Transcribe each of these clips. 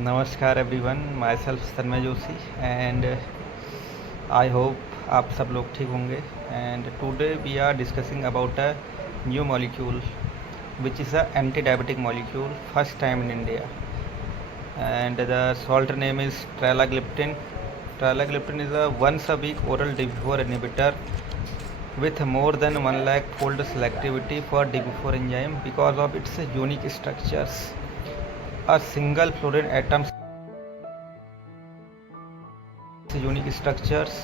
नमस्कार everyone, myself Tanmay Joshi and I hope आप सब लोग ठीक होंगे। And today we are discussing about a new molecule which is a anti-diabetic molecule, first time in India, and the salt name is Tralagliptin. Tralagliptin is a once a week oral DP4 inhibitor with more than 1 lakh fold selectivity for DP4 enzyme because of its unique structures. A single fluorine atom unique structures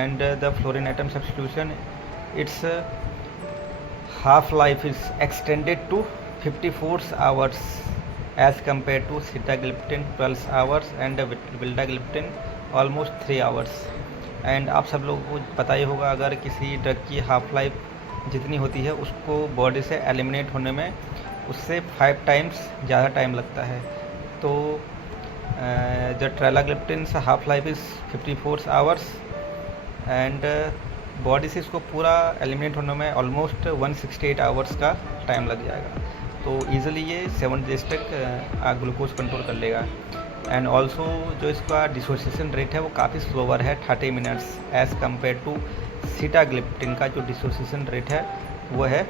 and the fluorine atom substitution, its half-life is extended to 54 hours as compared to sitagliptin 12 hours and vildagliptin almost 3 hours. And आप सब लोगों को पता ही होगा, अगर किसी drug की half life जितनी होती है उसको बॉडी से एलिमिनेट होने में उससे 5 टाइम्स ज़्यादा टाइम लगता है। तो the trelagliptin half life is 54 hours and body से इसको पूरा एलिमिनेट होने में ऑलमोस्ट 168 आवर्स का टाइम लग जाएगा। तो ईज़िली ये 7 डेज तक ग्लूकोज कंट्रोल कर लेगा। एंड ऑल्सो जो इसका डिसोसिएशन रेट है वो काफ़ी स्लोवर है, 30 minutes as compare to sitagliptin का जो डिसोसिएशन रेट है वो है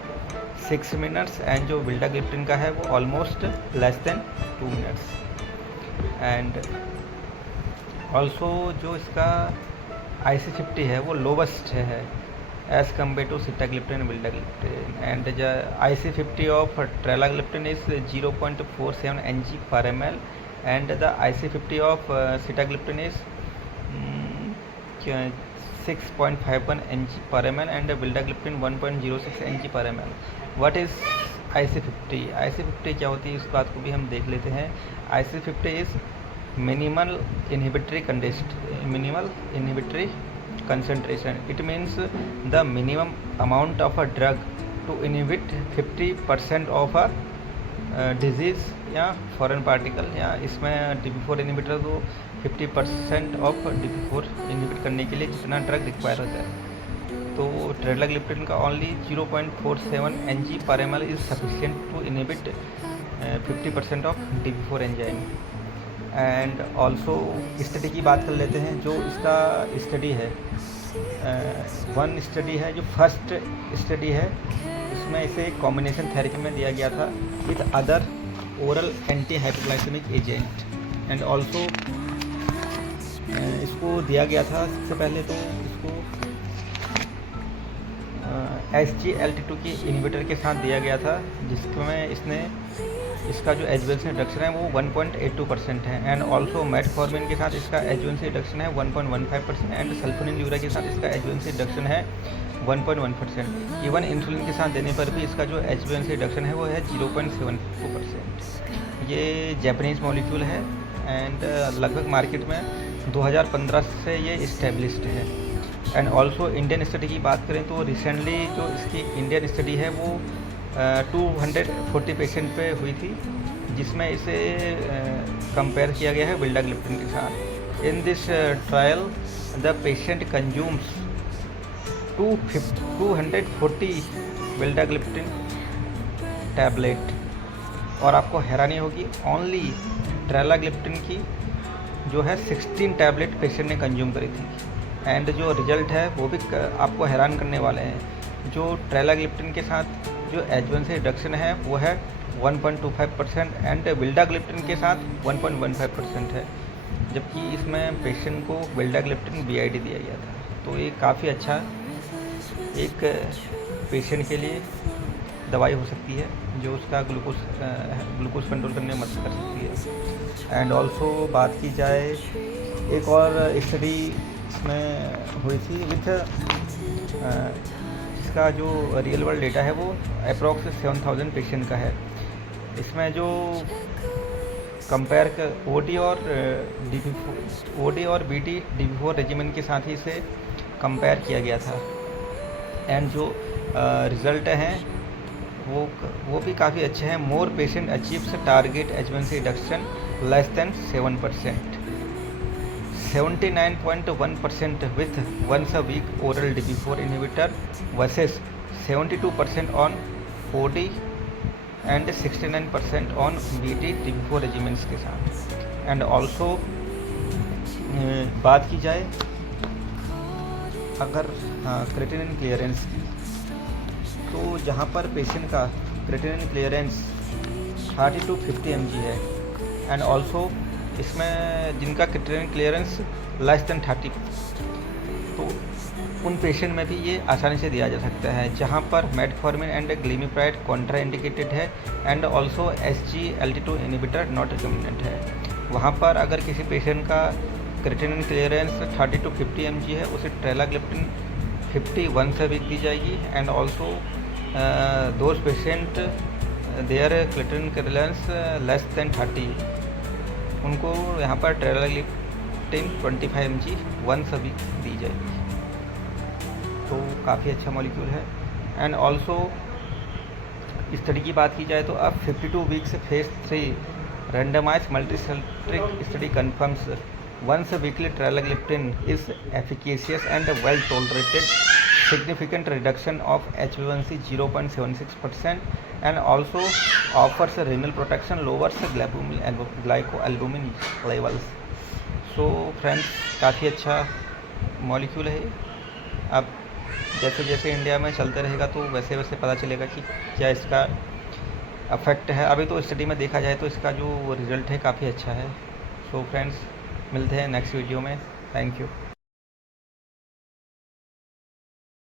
6 मिनट्स एंड जो विल्डाग्लिप्टिन का है वो almost less than 2 minutes. And also जो इसका IC50 है वो लोवेस्ट है as compare to sitagliptin vildagliptin. And the IC50 of trelagliptin is 0.47 Ng/ml and the IC50 of sitagliptin is 6.51 Ng/ml and vildagliptin 1.06 Ng/ml. What is IC50? IC50 क्या होती है, इस बात को भी हम देख लेते हैं। IC50 is minimal inhibitory concentration. It means the minimum amount of a drug to inhibit 50% of a disease या फॉरेन पार्टिकल, या इसमें DP4 इनहिबिटर को 50% ऑफ DP4 इनहिबिट करने के लिए जितना ड्रग रिक्वायर होता है। तो ट्रेलाग्लिप्टिन का only 0.47 Ng/ml is sufficient to inhibit 50% of DP4 enzyme. And also study की बात कर लेते हैं। जो इसका स्टडी है, वन स्टडी है जो फर्स्ट स्टडी है, इसमें इसे कॉम्बिनेशन थेरेपी में दिया गया था with other oral anti hypoglycaemic agent. And also इसको दिया गया था सबसे पहले तो इसको SGLT2 की इनहिबिटर के साथ दिया गया था, जिसमें इसका जो एजुवेंसी रिडक्शन है वो 1.82% है। एंड ऑल्सो मेटफॉर्मिन के साथ इसका एजुवेंसी रिडक्शन है 1.15% एंड सल्फोनिल यूरा के साथ इसका एजुवेंसी रिडक्शन है 1.1%। इवन इंसुलिन के साथ देने पर भी इसका जो एजुवेंसी रिडक्शन है वो है 0.72%। ये जैपनीज़ मॉलिक्यूल है एंड लगभग मार्केट में 2015 से ये इस्टेब्लिश्ड है। एंड ऑल्सो इंडियन स्टडी की बात करें तो रिसेंटली जो इसकी इंडियन स्टडी है वो 240 पेशेंट पे हुई थी, जिसमें इसे कंपेयर किया गया है विल्डाग्लिप्टिन के साथ। In this trial the patient consumes 240 vildagliptin tablet, और आपको हैरानी होगी ओनली ट्रेलाग्लिप्टिन की जो है 16 टैबलेट पेशेंट ने कंज्यूम करी थी। एंड जो रिजल्ट है वो भी आपको हैरान करने वाले हैं। जो ट्रेलाग्लिप्टिन के साथ जो एजुवेंसी रिडक्शन है वो है 1.25% एंड विल्डाग्लिप्टिन के साथ 1.15% है, जबकि इसमें पेशेंट को विल्डाग्लिप्टिन BID दिया गया था। तो ये काफ़ी अच्छा एक पेशेंट के लिए दवाई हो सकती है जो उसका ग्लूकोज कंट्रोल करने में मदद कर सकती है। एंड ऑल्सो बात की जाए, एक और स्टडी इसमें हुई थी विथ इसका जो रियल वर्ल्ड डेटा है वो अप्रॉक्स 7000 पेशेंट का है। इसमें जो कंपेयर OD और BT DP4 रेजिमेंट के साथ ही इसे कंपेयर किया गया था। एंड जो रिज़ल्ट हैं वो भी काफ़ी अच्छे हैं। More patient achieves target adjuvancy reduction less than 7%, 79.1% with once a week oral DP4 inhibitor versus 72% on OD and 69% on BT DP4 regimens के साथ। एंड ऑल्सो बात की जाए अगर क्रिएटिनिन क्लियरेंस की, तो जहाँ पर पेशेंट का क्रिएटिनिन क्लियरेंस 30 to 50 mg है एंड ऑल्सो इसमें जिनका क्रिएटिनिन क्लियरेंस लेस देन 30, तो उन पेशेंट में भी ये आसानी से दिया जा सकता है। जहाँ पर metformin and glimepiride contraindicated है and also SGLT2 inhibitor not recommended है, वहाँ पर अगर किसी पेशेंट का क्रिएटिनिन क्लियरेंस 30 to 50 mg है, उसे ट्रेलाग्लिप्टिन 51 से वीक दी जाएगी। And also those patient their creatinine clearance less than 30, उनको यहाँ पर ट्रेलाग्लिप्टिन 25 mg 1 से वीक दी जाएगी। तो काफ़ी अच्छा मॉलिक्यूल है। एंड ऑल्सो स्टडी की बात की जाए तो अब 52 weeks phase 3 randomized multicentric study confirms once weekly tralogliptin is efficacious and well tolerated, significant reduction of HbA1c 0.76% and also offers renal protection, lowers glycoalbumin levels. So friends, काफ़ी अच्छा molecule है। अब जैसे जैसे इंडिया में चलते रहेगा तो वैसे वैसे पता चलेगा कि क्या इसका अफेक्ट है। अभी तो स्टडी में देखा जाए तो इसका जो रिज़ल्ट है काफ़ी अच्छा है। सो फ्रेंड्स, मिलते हैं नेक्स्ट वीडियो में। Thank you.